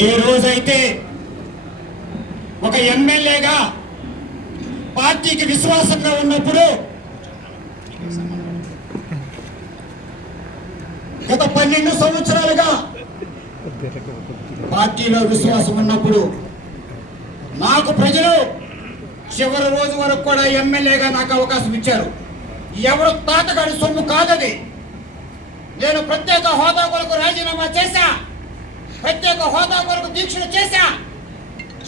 ఏ రోజైతే ఒక ఎమ్మెల్యేగా పార్టీకి విశ్వాసంగా ఉన్నప్పుడు గత పన్నెండు సంవత్సరాలుగా పార్టీలో విశ్వాసం ఉన్నప్పుడు నాకు ప్రజలు చివరి రోజు వరకు కూడా ఎమ్మెల్యేగా నాకు అవకాశం ఇచ్చారు. ఎవరు తాతగాడి సొమ్ము కాదది. నేను ప్రత్యేక హోదా కొరకు రాజీనామా చేశా. ప్రత్యేక హోదా కొరకు దీక్షలు చేశా.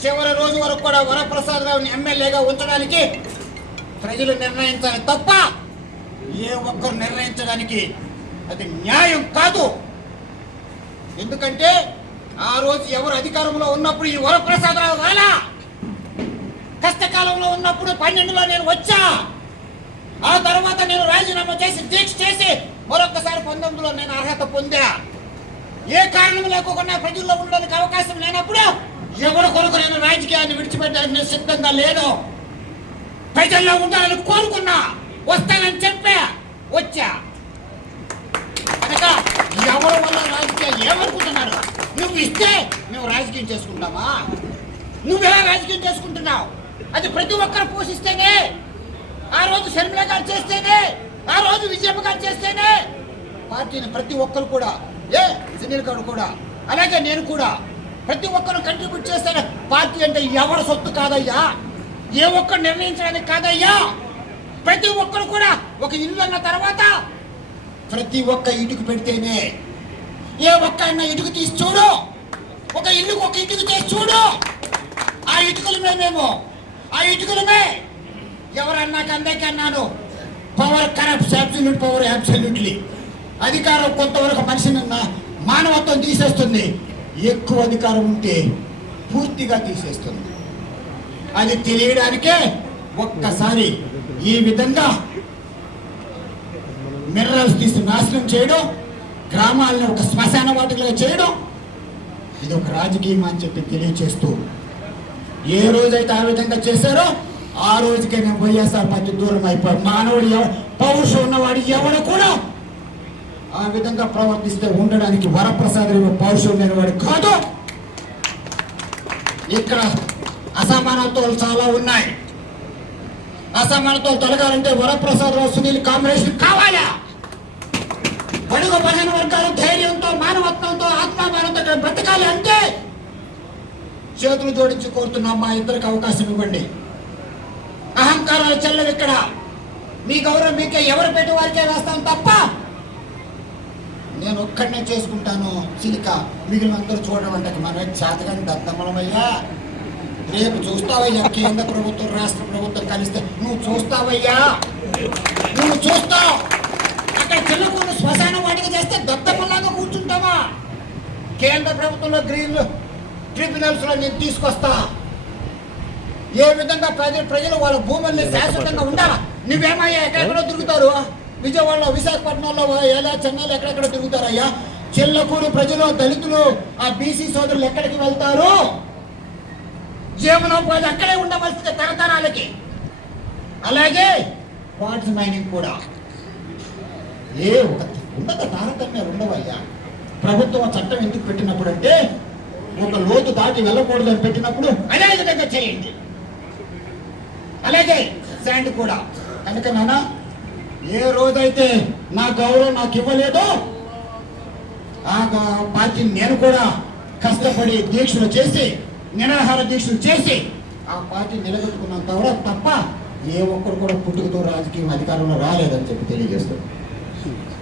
చివరి రోజు వరకు కూడా వరప్రసాద్ రావుని ఎమ్మెల్యేగా ఉంచడానికి ప్రజలు నిర్ణయించాలి తప్ప ఏ ఒక్కరు నిర్ణయించడానికి అది న్యాయం కాదు. ఎందుకంటే ఆ రోజు ఎవరు అధికారంలో ఉన్నప్పుడు ఈ వరప్రసాదరావు రాలా? కష్టకాలంలో ఉన్నప్పుడు పన్నెండులో నేను వచ్చా. ఆ తర్వాత నేను రాజీనామా చేసి దీక్ష చేసి మరొకసారి పంతొమ్మిదిలో నేను అర్హత పొందా. ఏ కారణం లేకుండా ప్రజల్లో ఉండడానికి అవకాశం లేనప్పుడు ఎవరి కొరకు నేను రాజకీయాన్ని విడిచిపెట్టడానికి నేను సిద్ధంగా లేను. ప్రజల్లో ఉండాలని కోరుకున్నా వస్తానని చెప్పా వచ్చా. కనుక ఎవరి వల్ల రాజకీయాలు ఏమనుకుంటున్నారు? నువ్వు ఇస్తే మేము రాజకీయం చేసుకుంటామా? నువ్వెలా రాజకీయం చేసుకుంటున్నావు? అది ప్రతి ఒక్కరు పోషిస్తేనే ఆ రోజు షర్మిల గారు చేస్తేనే ఆ రోజు విజయమ్మ గారు చేస్తేనే పార్టీని ప్రతి ఒక్కరు కూడా ఏ? సునీల్ గారు కూడా. అలాగే నేను కూడా ప్రతి ఒక్కరు కంట్రిబ్యూట్ చేస్తే పార్టీ అంటే ఎవరి సొత్తు కాదయ్యా? ఏ ఒక్కరు నిర్ణయించడానికి కాదయ్యా? ప్రతి ఒక్కరు కూడా ఒక ఇల్లు అన్న తర్వాత ప్రతి ఒక్క ఇటుకు పెడితేనే ఏ ఒక్క అన్న ఇటుకు తీసి చూడు. ఒక ఇల్లుకు ఒక ఇటుకు చేసి చూడు. ఆ ఇటుకలమే మేము ఆ ఇటుకలమే ఎవరన్నాక అందరికీ అన్నాను power corrupts absolute power absolutely అధికారం కొంతవరకు మనిషిని మానవత్వం తీసేస్తుంది. ఎక్కువ అధికారం ఉంటే పూర్తిగా తీసేస్తుంది. అది తెలియడానికే ఒక్కసారి ఈ విధంగా మినరల్స్ తీసి నాశనం చేయడం గ్రామాలను ఒక శ్మశాన వాటికలా చేయడం ఇది ఒక రాజకీయం అని చెప్పి తెలియచేస్తూ ఏ రోజైతే ఆ విధంగా చేశారో ఆ రోజుకే వైఎస్ఆర్ పార్టీ దూరం అయిపోయి మానవుడు పౌరుషం ఉన్నవాడు ఎవడు కూడా ఆ విధంగా ప్రవర్తిస్తే ఉండడానికి వరప్రసాద్ పౌరుషం లేనివాడు కాదు. ఇక్కడ అసమానతలు చాలా ఉన్నాయి. అసమానతలు తొలగాలంటే వరప్రసాద్ రావు సునీల్ కాంబినేషన్ కావాలా? బడుగు బలహీన వర్గాలు ధైర్యంతో మానవత్వంతో ఆత్మాభిమానంతో బ్రతకాలి అంటే చేతులు జోడించి కోరుతున్నాం మా ఇద్దరికి అవకాశం ఇవ్వండి. అహంకారాలు చెల్లవి ఇక్కడ. మీ గౌరవం మీకే ఎవరు పెట్టి వారికే వేస్తాం తప్ప నేను ఒక్కడనే చేసుకుంటాను చిలిక మిగిలిన అందరూ చూడమంటే మన చేతగాని దత్తమలమయ్యా రేపు చూస్తావయ్యా కేంద్ర ప్రభుత్వం రాష్ట్ర ప్రభుత్వం కలిస్తే నువ్వు చూస్తావయ్యా. నువ్వు చూస్తావు. అక్కడ చిన్నకూరు శ్మశానం వాటికి చేస్తే దత్తమ్మలాగా కూర్చుంటావా? కేంద్ర ప్రభుత్వంలో గ్రీన్ ట్రిబ్యునల్స్లో నేను తీసుకొస్తా. ఏ విధంగా ప్రజలు ప్రజలు వాళ్ళ భూముల్ని శాశ్వతంగా ఉండాలా? నువ్వేమయ్యా ఎక్కడెక్కడో దొరుకుతారు విజయవాడలో విశాఖపట్నంలో ఎలా చెన్నైలో ఎక్కడెక్కడ తిరుగుతారయ్యా? చిల్లకూరు ప్రజలు దళితులు ఆ బీసీ సోదరులు ఎక్కడికి వెళ్తారు? జీవనోపాధి అక్కడే ఉండవలసింది తరతరాలకి. అలాగే క్వార్ట్స్ మైనింగ్ కూడా. ఏ ఒక ఉన్నత తారతమ్యాలు ఉండవయ్యా ప్రభుత్వం చట్టం ఎందుకు పెట్టినప్పుడు అంటే ఒక లోతు దాటి వెళ్ళకూడదని పెట్టినప్పుడు అదే విధంగా చేయండి. అలాగే శాండ్ కూడా. కనుక నానా ఏ రోజైతే నా గౌరవం నాకు ఇవ్వలేదో ఆ గ- పార్టీని నేను కూడా కష్టపడి దీక్షలు చేసి నిరాహార దీక్షలు చేసి ఆ పార్టీ నిలబెట్టుకున్నంత తవర తప్ప ఏ ఒక్కరు కూడా పుట్టుకతో రాజకీయం అధికారంలో రాలేదని చెప్పి తెలియజేస్తాను